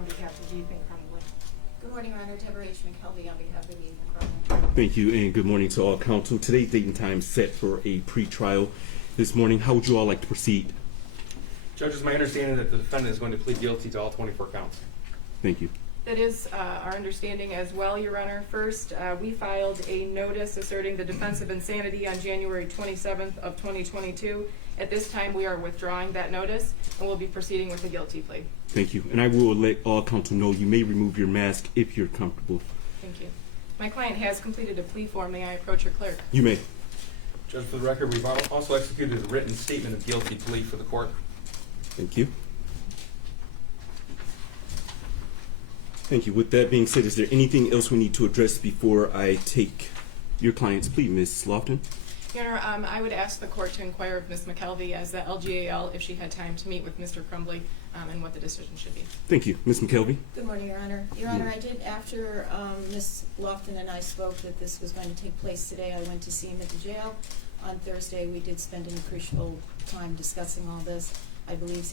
on behalf of Ethan Crumbley. Good morning, Your Honor. Deborah H. McKelvey on behalf of Ethan Crumbley. Thank you, and good morning to all counsel. Today's date and time set for a pre-trial this morning. How would you all like to proceed? Judge, it's my understanding that the defendant is going to plead guilty to all 24 counts. Thank you. That is our understanding as well, Your Honor. First, we filed a notice asserting the defense of insanity on January 27th of 2022. At this time, we are withdrawing that notice, and we'll be proceeding with a guilty plea. Thank you. And I will let all counsel know you may remove your mask if you're comfortable. Thank you. My client has completed a plea form. May I approach your clerk? You may. Judge, for the record, we've also executed a written statement of guilty plea for the court. Thank you. Thank you. With that being said, is there anything else we need to address before I take your client's plea, Ms. Lofton? Your Honor, I would ask the court to inquire of Ms. McKelvey as the LGAL if she had time to meet with Mr. Crumbley and what the decision should be. Thank you. Ms. McKelvey? Good morning, Your Honor. Your Honor, I did, after Ms. Lofton and I spoke that this was going to take place today, I went to see him at the jail. On Thursday, we did spend an appreciable time discussing all this. I believe,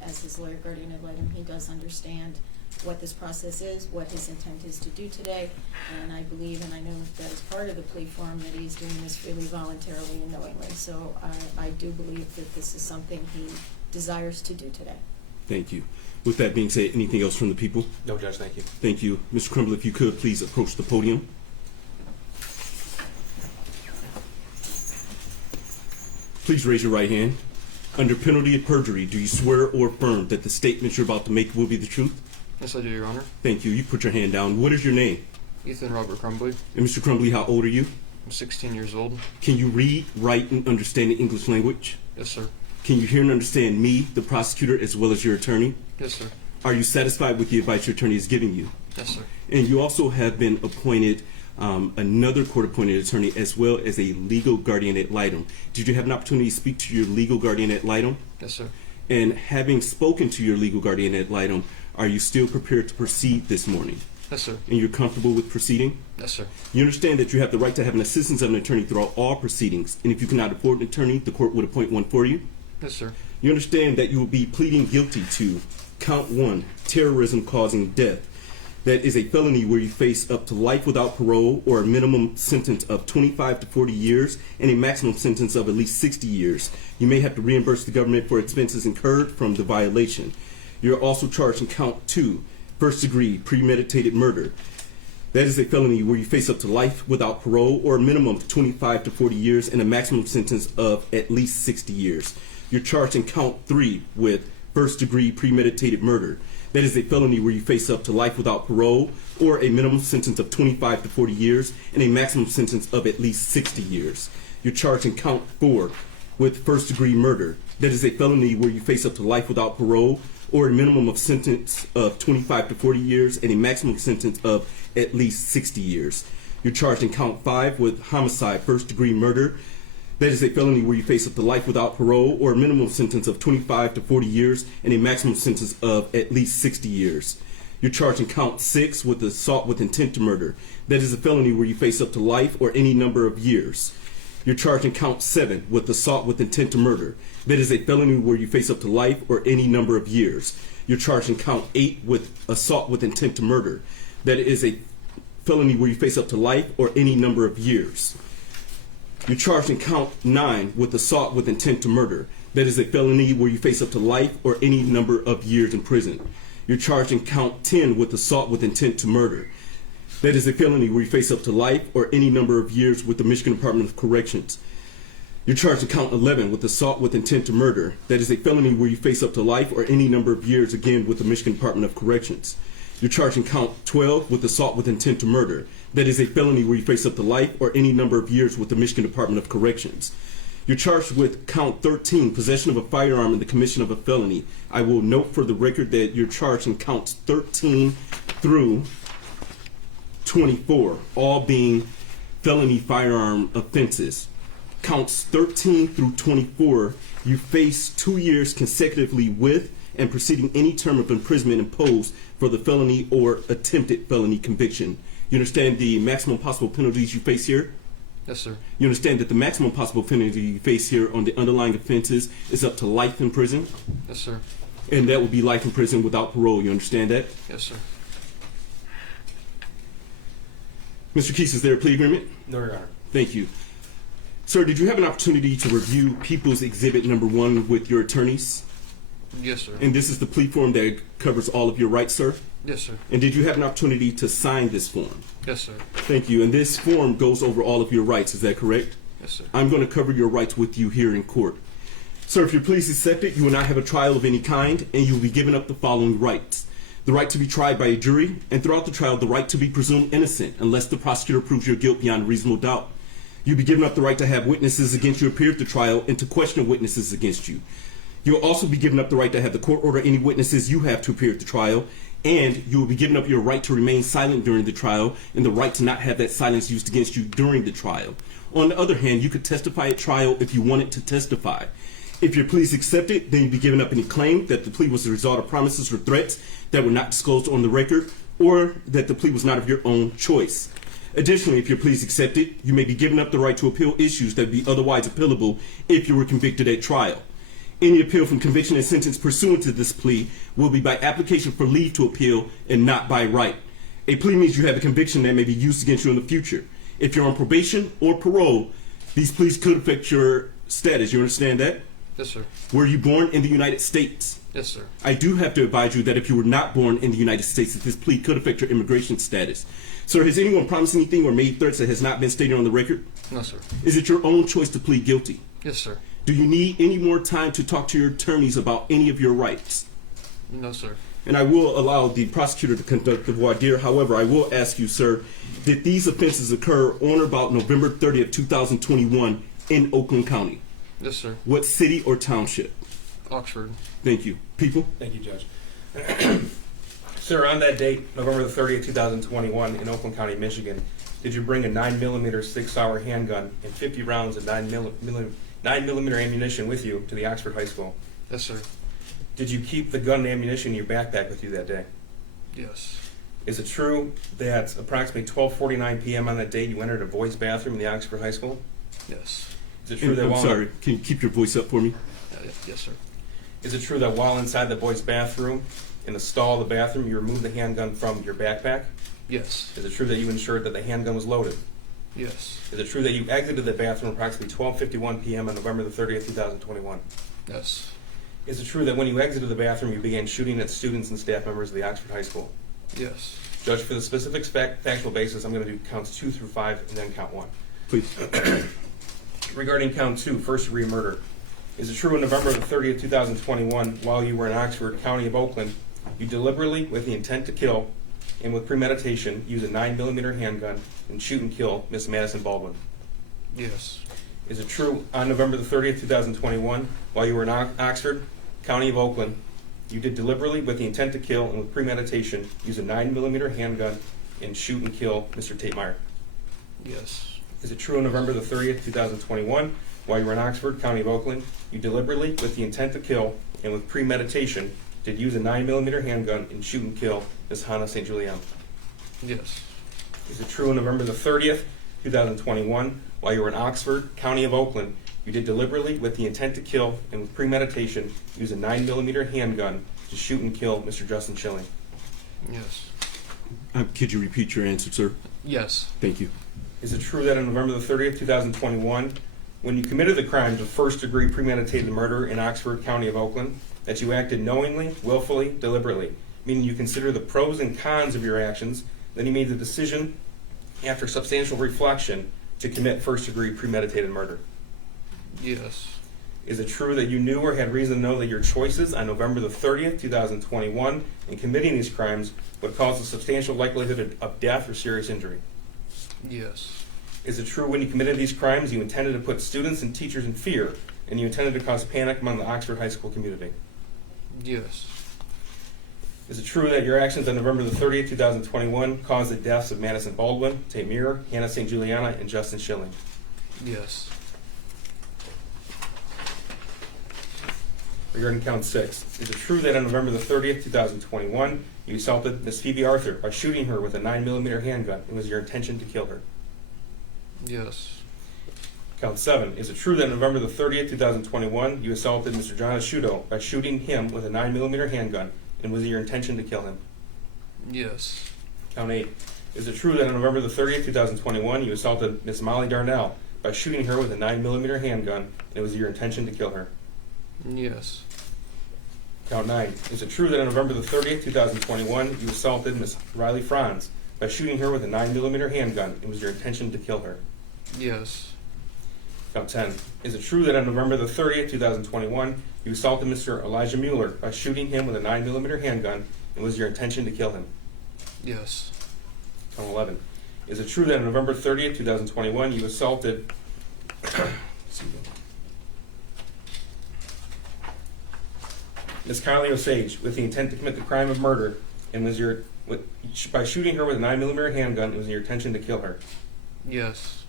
as his lawyer guardian ad litem, he does understand what this process is, what his intent is to do today, and I believe, and I know that is part of the plea form, that he's doing this freely, voluntarily, and knowingly. So I do believe that this is something he desires to do today. Thank you. With that being said, anything else from the people? No, Judge, thank you. Thank you. Mr. Crumbley, if you could, please approach the podium. Please raise your right hand. Under penalty of perjury, do you swear or affirm that the statements you're about to make will be the truth? Yes, I do, Your Honor. Thank you. You put your hand down. What is your name? Ethan Robert Crumbley. And Mr. Crumbley, how old are you? I'm 16 years old. Can you read, write, and understand the English language? Yes, sir. Can you hear and understand me, the prosecutor, as well as your attorney? Yes, sir. Are you satisfied with the advice your attorney is giving you? Yes, sir. And you also have been appointed another court-appointed attorney as well as a legal guardian ad litem. Did you have an opportunity to speak to your legal guardian ad litem? Yes, sir. And having spoken to your legal guardian ad litem, are you still prepared to proceed this morning? Yes, sir. And you're comfortable with proceeding? Yes, sir. You understand that you have the right to have an assistance of an attorney throughout all proceedings, and if you cannot afford an attorney, the court would appoint one for you? Yes, sir. You understand that you will be pleading guilty to count 1, terrorism causing death. That is a felony where you face up to life without parole or a minimum sentence of 25 to 40 years and a maximum sentence of at least 60 years. You may have to reimburse the government for expenses incurred from the violation. You're also charged in count 2, first degree premeditated murder. That is a felony where you face up to life without parole or a minimum of 25 to 40 years and a maximum sentence of at least 60 years. You're charged in count 3 with first degree premeditated murder. That is a felony where you face up to life without parole or a minimum sentence of 25 to 40 years and a maximum sentence of at least 60 years. You're charged in count 4 with first degree murder. That is a felony where you face up to life without parole or a minimum of sentence of 25 to 40 years and a maximum sentence of at least 60 years. You're charged in count 5 with homicide, first degree murder. That is a felony where you face up to life without parole or a minimum sentence of 25 to 40 years and a maximum sentence of at least 60 years. You're charged in count 6 with assault with intent to murder. That is a felony where you face up to life or any number of years. You're charged in count 7 with assault with intent to murder. That is a felony where you face up to life or any number of years. You're charged in count 8 with assault with intent to murder. That is a felony where you face up to life or any number of years. You're charged in count 9 with assault with intent to murder. That is a felony where you face up to life or any number of years in prison. You're charged in count 10 with assault with intent to murder. That is a felony where you face up to life or any number of years with the Michigan Department of Corrections. You're charged in count 11 with assault with intent to murder. That is a felony where you face up to life or any number of years, again, with the Michigan Department of Corrections. You're charged in count 12 with assault with intent to murder. That is a felony where you face up to life or any number of years with the Michigan Department of Corrections. You're charged with count 13, possession of a firearm and the commission of a felony. I will note for the record that you're charged in counts 13 through 24, all being felony firearm offenses. Counts 13 through 24, you face 2 years consecutively with and preceding any term of imprisonment imposed for the felony or attempted felony conviction. You understand the maximum possible penalties you face here? Yes, sir. You understand that the maximum possible penalty you face here on the underlying offenses is up to life in prison? Yes, sir. And that would be life in prison without parole. You understand that? Yes, sir. Mr. Keese, is there a plea agreement? No, Your Honor. Thank you. Sir, did you have an opportunity to review People's Exhibit number 1 with your attorneys? Yes, sir. And this is the plea form that covers all of your rights, sir? Yes, sir. And did you have an opportunity to sign this form? Yes, sir. Thank you. And this form goes over all of your rights, is that correct? Yes, sir. I'm going to cover your rights with you here in court. Sir, if your plea is accepted, you will not have a trial of any kind, and you will be given up the following rights. The right to be tried by a jury, and throughout the trial, the right to be presumed innocent unless the prosecutor proves your guilt beyond reasonable doubt. You'll be given up the right to have witnesses against you appear at the trial and to question witnesses against you. You'll also be given up the right to have the court order any witnesses you have to appear at the trial, and you will be given up your right to remain silent during the trial and the right to not have that silence used against you during the trial. On the other hand, you could testify at trial if you wanted to testify. If your plea is accepted, then you'll be given up any claim that the plea was the result of promises or threats that were not disclosed on the record, or that the plea was not of your own choice. Additionally, if your plea is accepted, you may be given up the right to appeal issues that would be otherwise appealable if you were convicted at trial. Any appeal from conviction and sentence pursuant to this plea will be by application for leave to appeal and not by right. A plea means you have a conviction that may be used against you in the future. If you're on probation or parole, these pleas could affect your status. You understand that? Yes, sir. Were you born in the United States? Yes, sir. I do have to advise you that if you were not born in the United States, that this plea could affect your immigration status. Sir, has anyone promised anything or made threats that has not been stated on the record? No, sir. Is it your own choice to plead guilty? Yes, sir. Do you need any more time to talk to your attorneys about any of your rights? No, sir. And I will allow the prosecutor to conduct the voir dire. However, I will ask you, sir, did these offenses occur on or about November 30th, 2021 in Oakland County? Yes, sir. What city or township? Oxford. Thank you. People? Thank you, Judge. Sir, on that date, November the 30th, 2021, in Oakland County, Michigan, did you bring a 9mm 6-hour handgun and 50 rounds of 9mm ammunition with you to the Oxford High School? Yes, sir. Did you keep the gun and ammunition in your backpack with you that day? Yes. Is it true that approximately 12:49 p.m. on that date you entered a boys' bathroom in the Oxford High School? Yes. Is it true that I'm while sorry. Can you keep your voice up for me? Yes, sir. Is it true that while inside the boys' bathroom, in the stall of the bathroom, you removed the handgun from your backpack? Yes. Is it true that you ensured that the handgun was loaded? Yes. Is it true that you exited the bathroom approximately 12:51 p.m. on November the 30th, 2021? Yes. Is it true that when you exited the bathroom, you began shooting at students and staff members of the Oxford High School? Yes. Judge, for the specific factual basis, I'm going to do counts 2 through 5 and then count 1. Please. Regarding count 2, first-degree murder, is it true on November the 30th, 2021, while you were in Oxford, County of Oakland, you deliberately, with the intent to kill and with premeditation, use a 9mm handgun and shoot and kill Miss Madison Baldwin? Yes. Is it true on November the 30th, 2021, while you were in Oxford, County of Oakland, you did deliberately, with the intent to kill and with premeditation, use a 9mm handgun and shoot and kill Mr. Tate Meyer? Yes. Is it true on November the 30th, 2021, while you were in Oxford, County of Oakland, you deliberately, with the intent to kill and with premeditation, did use a 9mm handgun and shoot and kill Ms. Hannah St. Julian? Yes. Is it true on November the 30th, 2021, while you were in Oxford, County of Oakland, you did deliberately, with the intent to kill and with premeditation, use a 9mm handgun to shoot and kill Mr. Justin Schilling? Yes. Could you repeat your answer, sir? Yes. Thank you. Is it true that on November the 30th, 2021, when you committed the crimes of first-degree premeditated murder in Oxford, County of Oakland, that you acted knowingly, willfully, deliberately, meaning you consider the pros and cons of your actions, then you made the decision, after substantial reflection, to commit first-degree premeditated murder? Yes. Is it true that you knew or had reason to know that your choices on November the 30th, 2021, in committing these crimes would cause a substantial likelihood of death or serious injury? Yes. Is it true when you committed these crimes you intended to put students and teachers in fear, and you intended to cause panic among the Oxford High School community? Yes. Is it true that your actions on November the 30th, 2021 caused the deaths of Madison Baldwin, Tate Meyer, Hannah St. Juliana, and Justin Schilling? Yes. Regarding count 6, is it true that on November the 30th, 2021, you assaulted Miss Phoebe Arthur by shooting her with a 9mm handgun and was your intention to kill her? Yes. Count 7. Is it true that on November the 30th, 2021, you assaulted Mr. John Asciuto by shooting him with a 9mm handgun, and was it your intention to kill him? Yes. Count 8. Is it true that on November the 30th, 2021, you assaulted Miss Molly Darnell by shooting her with a 9mm handgun, and it was your intention to kill her? Yes. Count 9. Is it true that on November the 30th, 2021, you assaulted Miss Riley Franz by shooting her with a 9mm handgun, and it was your intention to kill her? Yes. Count 10. Is it true that on November the 30th, 2021, you assaulted Mr. Elijah Mueller by shooting him with a 9mm handgun, and was your intention to kill him? Yes. Count 11. Is it true that on November 30th, 2021, you assaulted Ms. Kylie Osage with the intent to commit the crime of murder, and was by shooting her with a 9mm handgun, it was your intention to kill her? Yes.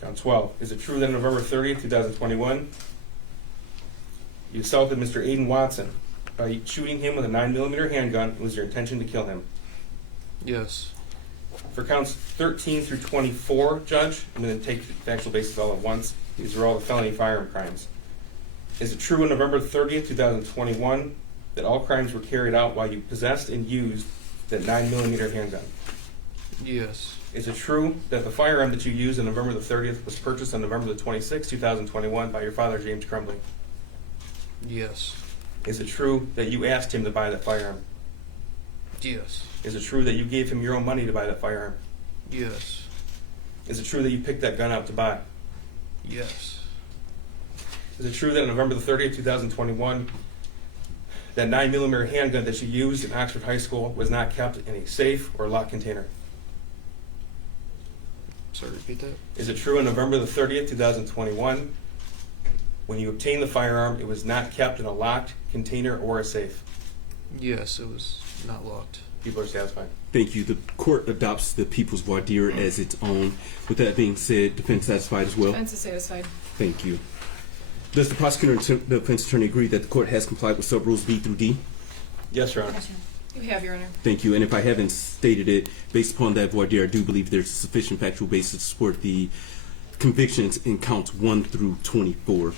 Count 12. Is it true that on November 30th, 2021, you assaulted Mr. Aiden Watson by shooting him with a 9mm handgun, and was your intention to kill him? Yes. For counts 13 through 24, Judge, I'm going to take the factual basis all at once. These are all the felony firearm crimes. Is it true on November 30th, 2021, that all crimes were carried out while you possessed and used that 9mm handgun? Yes. Is it true that the firearm that you used on November the 30th was purchased on November the 26th, 2021 by your father, James Crumbley? Yes. Is it true that you asked him to buy that firearm? Yes. Is it true that you gave him your own money to buy that firearm? Yes. Is it true that you picked that gun out to buy? Yes. Is it true that on November the 30th, 2021, that 9mm handgun that you used in Oxford High School was not kept in a safe or locked container? Sorry, repeat that? Is it true on November the 30th, 2021, when you obtained the firearm, it was not kept in a locked container or a safe? Yes, it was not locked. People are satisfied. Thank you. The court adopts the people's voir dire as its own. With that being said, defense satisfied as well? Defense is satisfied. Thank you. Does the prosecutor and the defense attorney agree that the court has complied with sub-rules B through D? Yes, Your Honor. You have, Your Honor. Thank you. And if I haven't stated it, based upon that voir dire, I do believe there's sufficient factual basis to support the convictions in counts 1 through 24.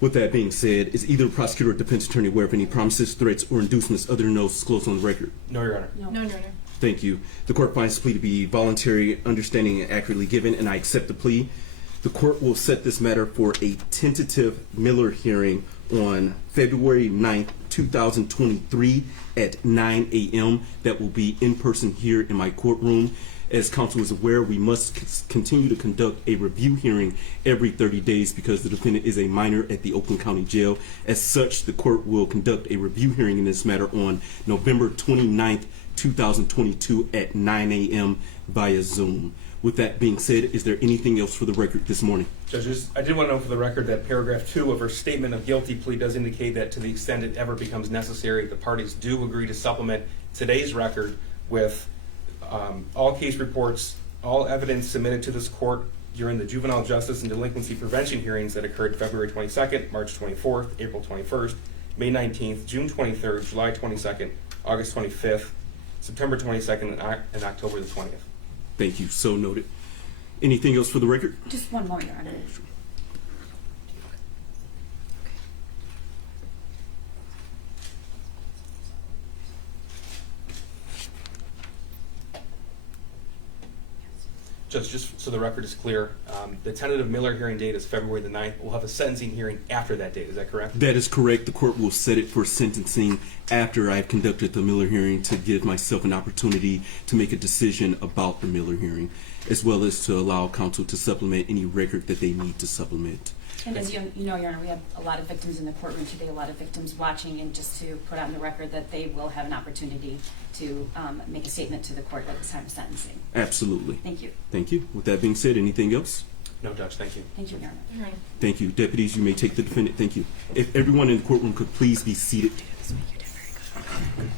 With that being said, is either prosecutor or defense attorney aware of any promises, threats, or inducements other than those disclosed on the record? No, Your Honor. No, Your Honor. Thank you. The court finds the plea to be voluntary, understanding, and accurately given, and I accept the plea. The court will set this matter for a tentative Miller hearing on February 9th, 2023 at 9 a.m. That will be in person here in my courtroom. As counsel is aware, we must continue to conduct a review hearing every 30 days because the defendant is a minor at the Oakland County Jail. As such, the court will conduct a review hearing in this matter on November 29th, 2022 at 9 a.m. via Zoom. With that being said, is there anything else for the record this morning? Judges, I did want to know for the record that paragraph 2 of her statement of guilty plea does indicate that to the extent it ever becomes necessary, the parties do agree to supplement today's record with all case reports, all evidence submitted to this court during the juvenile justice and delinquency prevention hearings that occurred February 22nd, March 24th, April 21st, May 19th, June 23rd, July 22nd, August 25th, September 22nd, and October the 20th. Thank you. So noted. Anything else for the record? Just one more, Your Honor. Just so the record is clear, the tentative Miller hearing date is February the 9th. We'll have a sentencing hearing after that date. Is that correct? That is correct. The court will set it for sentencing after I've conducted the Miller hearing to give myself an opportunity to make a decision about the Miller hearing, as well as to allow counsel to supplement any record that they need to supplement. And as you know, Your Honor, we have a lot of victims in the courtroom today, a lot of victims watching, and just to put on the record that they will have an opportunity to make a statement to the court at the time of sentencing. Absolutely. Thank you. Thank you. With that being said, anything else? No, Judge. Thank you. Thank you, Your Honor. Your Honor. Thank you. Deputies, you may take the defendant. Thank you. If everyone in the courtroom could please be seated. You did very good.